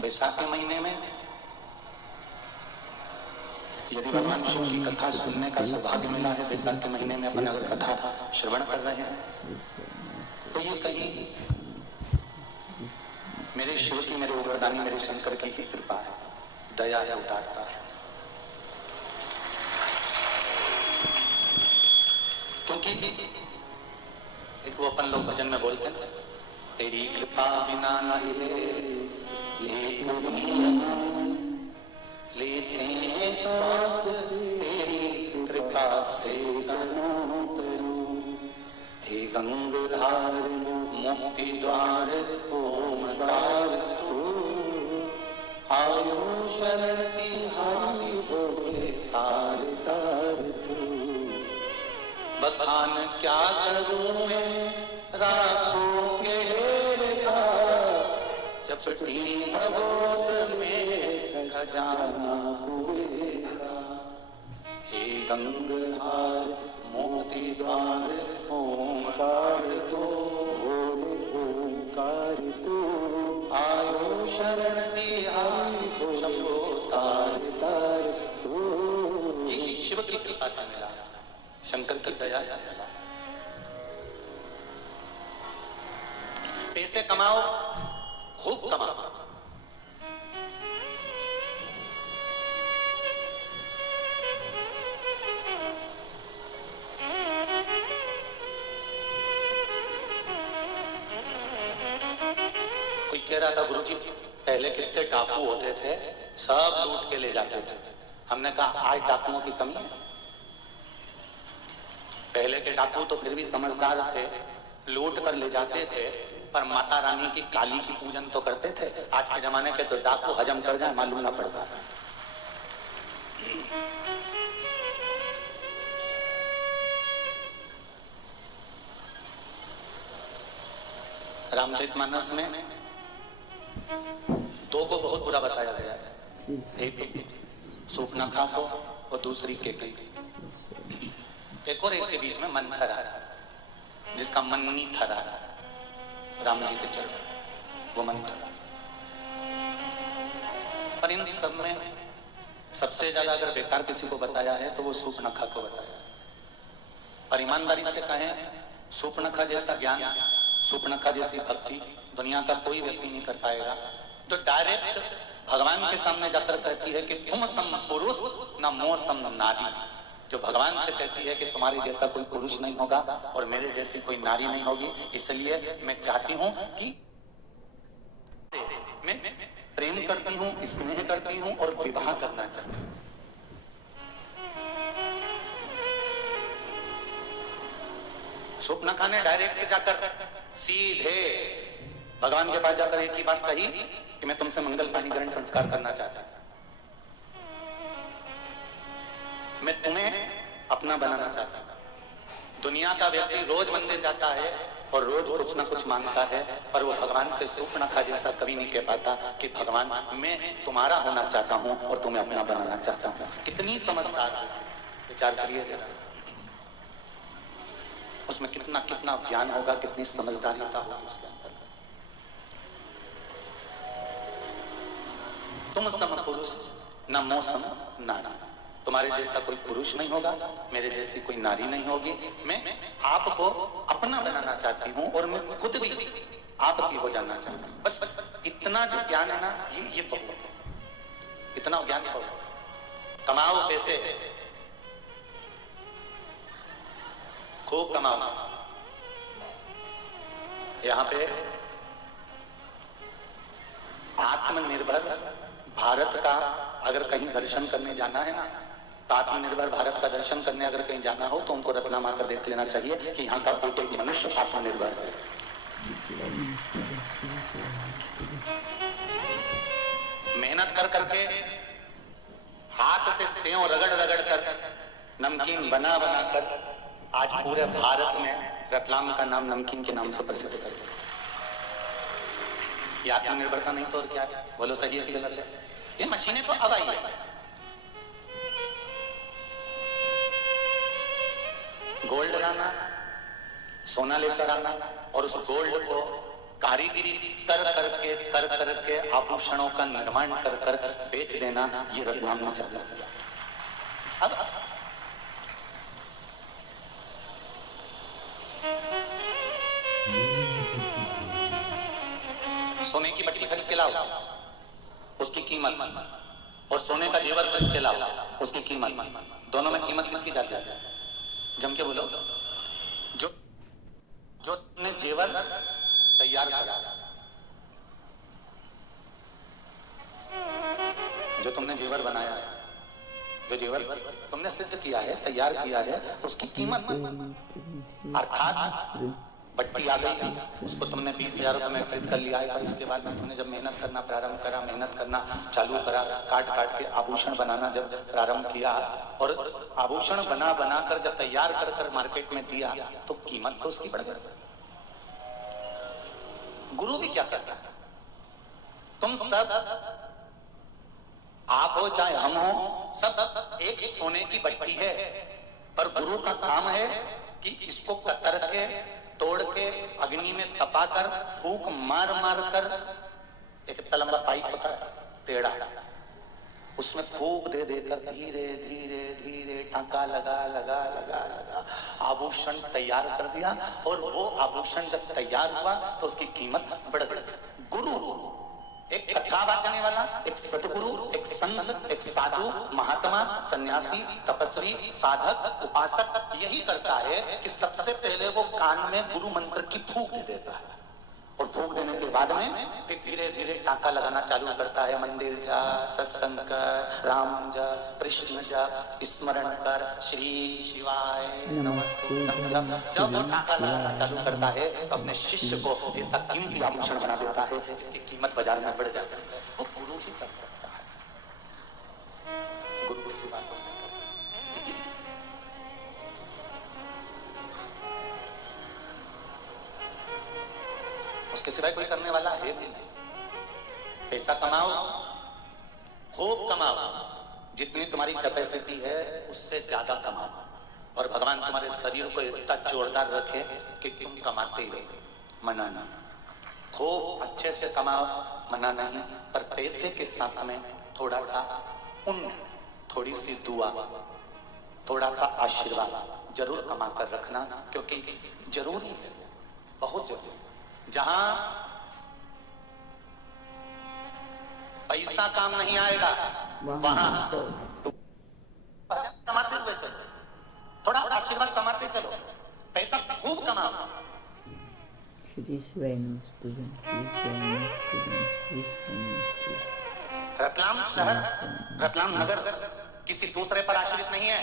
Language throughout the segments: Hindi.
वैशाख के महीने में यदि भगवान शिव की कथा सुनने का सौभाग्य मिला है, वैशाख के महीने में अपन अगर कथा श्रवण कर रहे हैं, तो ये कहीं मेरे शिव की, मेरे उग्रदानी, मेरे शंकर की ही कृपा है, दया है, उदारता है। क्योंकि एक वो अपन लोग भजन में बोलते हैं, तेरी कृपा बिना नहीं लेते हैं श्वास, तेरी कृपा से हे गंगाधार मुक्ति द्वार ओमकार तू, आयो शरण तिहारी बोले तार तार तू। बखान क्या करूं मैं राखों के हेरता, चपटी भगोत में खजाना हुएगा। हे गंगाधार मोती द्वार ओंकार तो, ओंकार तो, आयो शरण तिहारी शंभो तार तार तो। ये शिव की कृपा से मिला, शंकर की दया से मिला। पैसे कमाओ, खूब कमाओ, कोई कह रहा था गुरुजी पहले कितने डाकू होते थे, सब लूट के ले जाते थे। हमने कहा आज डाकुओं की कमी है। पहले के डाकू तो फिर भी समझदार थे, लूट कर ले जाते थे, पर माता रानी की काली की पूजन तो करते थे। आज के जमाने के तो डाकू हजम कर जाए मालूम ना पड़ता। रामचरितमानस में दो को बहुत बुरा बताया गया है, एक सूर्पनखा को और दूसरी केकई। एक और इसके बीच में मंथरा, जिसका मन नहीं ठहरा राम जी के चरण, वो मंथरा। पर इन सब में सबसे ज्यादा अगर बेकार किसी को बताया है तो वो सूर्पनखा को बताया। पर ईमानदारी से कहें, सूर्पनखा जैसा ज्ञान, सूर्पनखा जैसी भक्ति दुनिया का कोई व्यक्ति नहीं कर पाएगा। तो डायरेक्ट भगवान के सामने जाकर कहती है कि तुम सम पुरुष न मो सम नारी। जो भगवान से कहती है कि तुम्हारे जैसा कोई पुरुष नहीं होगा और मेरे जैसी कोई नारी नहीं होगी, इसलिए मैं चाहती हूं कि मैं प्रेम करती हूं, स्नेह करती हूं और विवाह करना चाहती हूं। सूर्पनखा ने डायरेक्ट जाकर सीधे भगवान के पास जाकर एक ही बात कही कि मैं तुमसे मंगल पानी ग्रहण संस्कार करना चाहता हूं, मैं तुम्हें अपना बनाना चाहता हूं। दुनिया का व्यक्ति रोज मंदिर जाता है और रोज कुछ ना कुछ मांगता है, पर वो भगवान से सूर्पनखा जैसा कभी नहीं कह पाता कि भगवान मैं तुम्हारा होना चाहता हूं और तुम्हें अपना बनाना चाहता हूं। कितनी समझदार है, विचार करिए जरा। उसमें कितना कितना ज्ञान होगा, कितनी समझदारी होगा उसके अंदर। तुम सम पुरुष न मो सम नारी। तुम्हारे जैसा कोई पुरुष नहीं होगा, मेरे जैसी कोई नारी नहीं होगी। मैं आपको अपना बनाना चाहती हूँ और मैं खुद भी आपकी हो जाना चाहती हूँ। बस बस इतना जो ज्ञान है ना, ये बहुत है। इतना ज्ञान हो, कमाओ पैसे, खूब कमाओ। यहाँ पे आत्मनिर्भर भारत का अगर कहीं दर्शन करने जाना है ना, तो आत्मनिर्भर भारत का दर्शन करने अगर कहीं जाना हो तो उनको रत्नाम आकर देख लेना चाहिए कि यहाँ का एक एक मनुष्य आत्मनिर्भर है। मेहनत कर करके हाथ से सेव रगड़ रगड़ कर नमकीन बना बना कर आज पूरे भारत में रतलाम का नाम नमकीन के नाम से प्रसिद्ध कर दिया। ये आत्मनिर्भरता नहीं तो और क्या है? बोलो सही है कि गलत है? ये मशीनें तो अब आई है। गोल्ड लाना, सोना लेकर आना और उस गोल्ड को कारीगिरी कर करके आभूषणों का निर्माण कर कर बेच देना, ये रतलाम ने चालू किया। अब सोने की बट्टी खरीद के लाओ, उसकी कीमत, और सोने का जेवर खरीद के लाओ, उसकी कीमत, दोनों में कीमत किसकी जाती है? जम के बोलो। जो जो तुमने जेवर तैयार करा, जो तुमने जेवर बनाया है, जो जेवर तुमने सिद्ध किया है, तैयार किया है, उसकी कीमत, अर्थात बट्टी आ गई, उसको तुमने 20,000 रुपए में खरीद कर लिया है। उसके बाद में तुमने जब मेहनत करना प्रारंभ करा, मेहनत करना चालू करा, काट काट के आभूषण बनाना जब प्रारंभ किया, और आभूषण बना बना कर जब तैयार कर कर मार्केट में दिया, तो कीमत तो उसकी बढ़ गई। गुरु भी क्या करता है? तुम सब, आप हो चाहे हम हो, सब एक सोने की बट्टी है, पर गुरु का काम है कि इसको कतर के, तोड़ के, अग्नि में तपा कर, फूंक मार मार कर, एक इतना लंबा पाइप होता है टेढ़ा, उसमें फूंक दे देकर धीरे धीरे धीरे टांका लगा लगा लगा लगा आभूषण तैयार कर दिया। और वो आभूषण जब तैयार हुआ तो उसकी कीमत बढ़ गई। गुरु, एक कथा वाचने वाला, एक सदगुरु, एक संत, एक साधु, महात्मा, सन्यासी, तपस्वी, साधक, उपासक यही करता है कि सबसे पहले वो कान में गुरु मंत्र की फूंक दे देता है, और फूंक देने के बाद में फिर धीरे धीरे टाका लगाना चालू करता है। मंदिर जा, सत्संग कर, राम जा, कृष्ण जा, स्मरण कर, श्री शिवाय नमस्तुभ्यं जब जब वो टाका लगाना चालू करता है तो अपने शिष्य को ऐसा कीमती आभूषण बना देता है जिसकी कीमत बाजार में बढ़ जाती है। वो गुरु ही कर सकता है, गुरु किसी बात नहीं करता। उसके सिवाय कोई करने वाला है नहीं। पैसा कमाओ, खूब कमाओ, जितनी तुम्हारी कैपेसिटी है उससे ज्यादा कमाओ, और भगवान तुम्हारे शरीर को इतना जोरदार रखे कि तुम कमाते ही रहो, मना नहीं। खूब अच्छे से कमाओ, मना नहीं, पर पैसे के साथ में थोड़ा सा पुण्य, थोड़ी सी दुआ, थोड़ा सा आशीर्वाद जरूर कमा कर रखना, क्योंकि जरूरी है, बहुत जरूरी। जहां पैसा काम नहीं आएगा वहां कमाते हुए चलो, थोड़ा आशीर्वाद कमाते चलो, पैसा खूब कमाओ। रतलाम शहर, रतलाम नगर किसी दूसरे पर आश्रित नहीं है,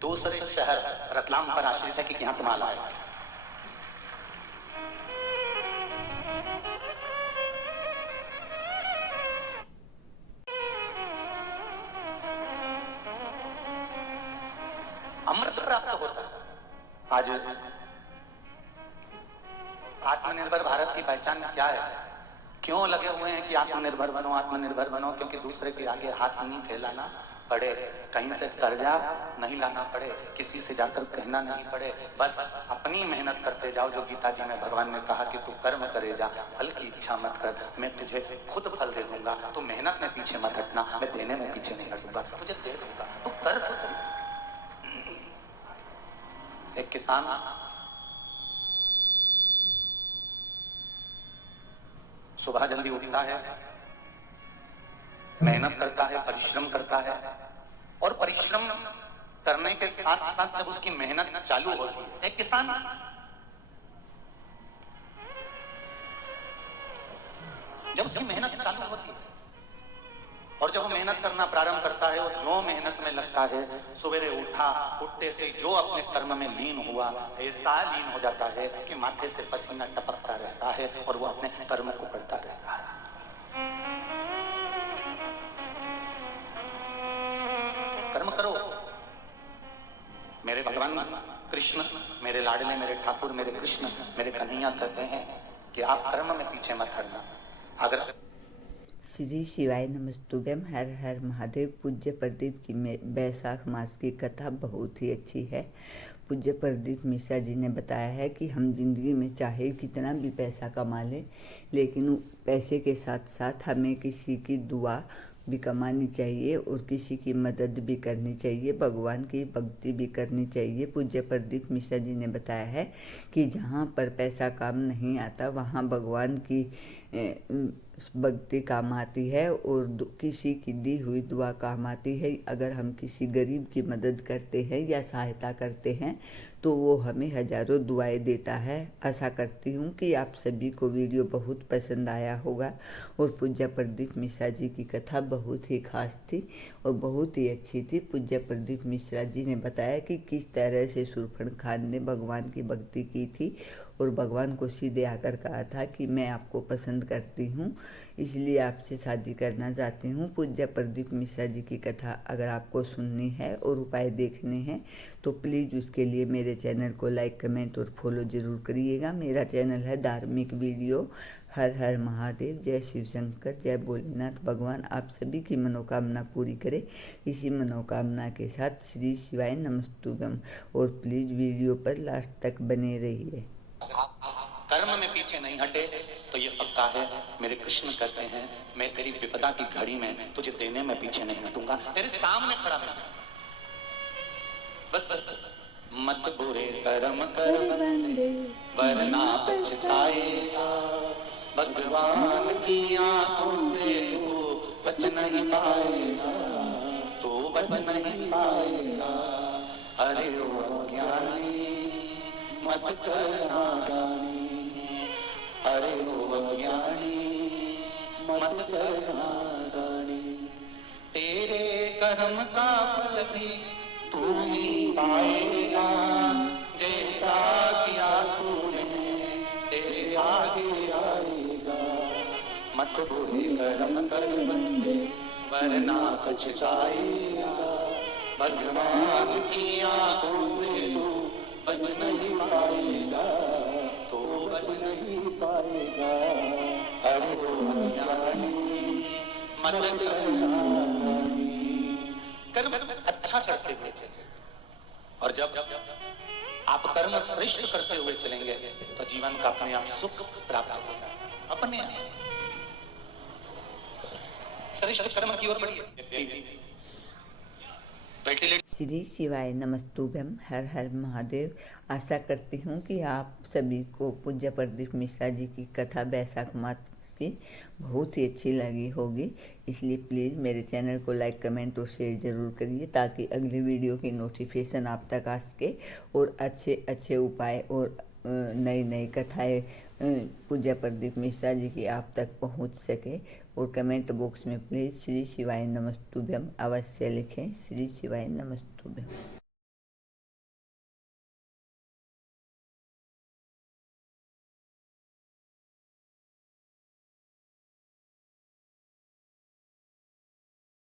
दूसरे शहर रतलाम पर आश्रित है कि यहां से माल आए। अमृत प्राप्त होता है। आज आत्मनिर्भर भारत की पहचान क्या है? क्यों लगे हुए हैं कि आत्मनिर्भर बनो, आत्मनिर्भर बनो? क्योंकि दूसरे के आगे हाथ नहीं फैलाना पड़े, कहीं से कर्जा नहीं लाना पड़े, किसी से जाकर कहना नहीं पड़े, बस अपनी मेहनत करते जाओ। जो गीता जी में भगवान ने कहा कि तू कर्म करे जा, फल की इच्छा मत कर, मैं तुझे खुद फल दे दूंगा। तू मेहनत में पीछे मत हटना, मैं देने में पीछे नहीं हटूंगा, तुझे दे दूंगा, तू कर तो सही। एक किसान सुबह जल्दी उठता है, मेहनत करता है, परिश्रम करता है, और परिश्रम करने के साथ साथ जब उसकी मेहनत चालू होती है, एक किसान जब उसकी मेहनत चालू होती है और जब वो मेहनत करना प्रारंभ करता है और जो मेहनत में लगता है, सवेरे उठा, उठते से जो अपने कर्म में लीन हुआ, ऐसा लीन हो जाता है कि माथे से पसीना टपकता रहता है और वो अपने कर्म को करता रहता है। कर्म करो। मेरे भगवान कृष्ण, मेरे लाडले, मेरे ठाकुर, मेरे कृष्ण, मेरे कन्हैया कहते हैं कि आप कर्म में पीछे मत हटना। अगर श्री शिवाय नमस्तुभ्यम। हर हर महादेव। पूज्य प्रदीप की बैसाख मास की कथा बहुत ही अच्छी है। पूज्य प्रदीप मिश्रा जी ने बताया है कि हम जिंदगी में चाहे कितना भी पैसा कमा लें, लेकिन पैसे के साथ साथ हमें किसी की दुआ भी कमानी चाहिए और किसी की मदद भी करनी चाहिए, भगवान की भक्ति भी करनी चाहिए। पूज्य प्रदीप मिश्रा जी ने बताया है कि जहाँ पर पैसा काम नहीं आता वहाँ भगवान की भक्ति काम आती है और किसी की दी हुई दुआ काम आती है। अगर हम किसी गरीब की मदद करते हैं या सहायता करते हैं तो वो हमें हजारों दुआएं देता है। आशा करती हूँ कि आप सभी को वीडियो बहुत पसंद आया होगा और पूज्य प्रदीप मिश्रा जी की कथा बहुत ही खास थी और बहुत ही अच्छी थी। पूज्य प्रदीप मिश्रा जी ने बताया कि किस तरह से शूरपणखा ने भगवान की भक्ति की थी और भगवान को सीधे आकर कहा था कि मैं आपको पसंद करती हूँ, इसलिए आपसे शादी करना चाहती हूँ। पूज्य प्रदीप मिश्रा जी की कथा अगर आपको सुननी है और उपाय देखने हैं तो प्लीज़ उसके लिए मेरे चैनल को लाइक, कमेंट और फॉलो ज़रूर करिएगा। मेरा चैनल है धार्मिक वीडियो। हर हर महादेव, जय शिव शंकर, जय भोलेनाथ। भगवान आप सभी की मनोकामना पूरी करे। इसी मनोकामना के साथ श्री शिवाय नमस्तुभ्यम और प्लीज़ वीडियो पर लास्ट तक बने रहिए। कर्म में पीछे नहीं हटे तो ये पक्का है। मेरे कृष्ण कहते हैं, मैं तेरी विपदा की घड़ी में तुझे देने में पीछे नहीं हटूंगा, तेरे सामने खड़ा मैं बस मत बुरे कर्म कर बंदे वरना पछताएगा। भगवान की आंखों से तू बच नहीं पाएगा, तो बच नहीं पाएगा। अरे ओ ज्ञानी मत कर नादानी, अरे ओ अज्ञानी मत कर नादानी। तेरे कर्म का फल भी तू ही पाएगा, जैसा किया तूने तेरे आगे आएगा। मत बुरे कर्म कर बंदे वरना पछताएगा। भगवान की आंखों से तू बच नहीं पाएगा, तो बच नहीं पाएगा। अरे वो अज्ञानी मत करना। कर्म अच्छा करते हुए चले, और जब आप कर्म श्रेष्ठ करते हुए चलेंगे तो जीवन का अपने आप सुख प्राप्त होगा। अपने आप श्रेष्ठ कर्म की ओर बढ़िए। श्री शिवाय नमस्तुभ्यम, हर हर महादेव। आशा करती हूँ कि आप सभी को पूज्य प्रदीप मिश्रा जी की कथा बैसाख मास की बहुत ही अच्छी लगी होगी, इसलिए प्लीज़ मेरे चैनल को लाइक, कमेंट और शेयर ज़रूर करिए ताकि अगली वीडियो की नोटिफिकेशन आप तक आ सके और अच्छे अच्छे उपाय और नई नई कथाएँ पूज्य प्रदीप मिश्रा जी की आप तक पहुंच सके। और कमेंट बॉक्स में प्लीज़ श्री शिवाय नमस्तुभ्यम अवश्य लिखें। श्री शिवाय नमस्तुभ्यम।